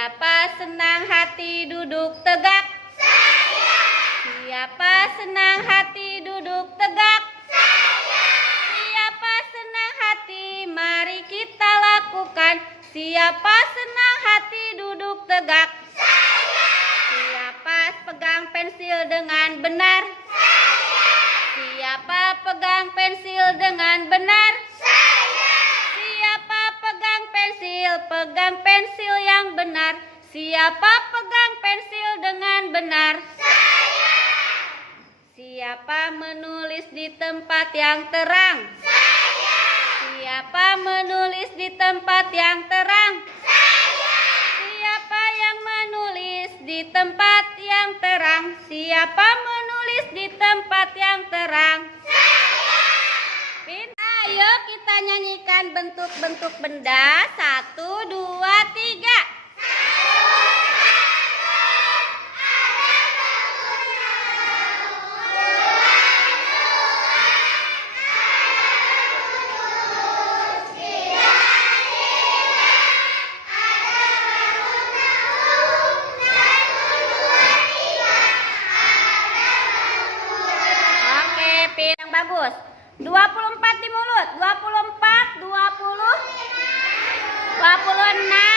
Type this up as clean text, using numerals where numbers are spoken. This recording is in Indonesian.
Siapa senang hati duduk tegak? Saya. Siapa senang hati duduk tegak? Saya. Siapa senang hati, mari kita lakukan. Siapa senang hati duduk tegak? Saya. Siapa pegang pensil dengan benar? Saya. Siapa pegang pensil dengan benar? Saya. Siapa pegang pensil yang benar? Siapa pegang pensil dengan benar? Saya. Siapa menulis di tempat yang terang? Saya. Siapa menulis di tempat yang terang? Saya. Siapa yang menulis di tempat yang terang? Siapa menulis di tempat yang terang? Saya. Ayo kita nyanyikan bentuk-bentuk benda. 1, 2, 3. Yang bagus. 24 di mulut. 24, 20, 26.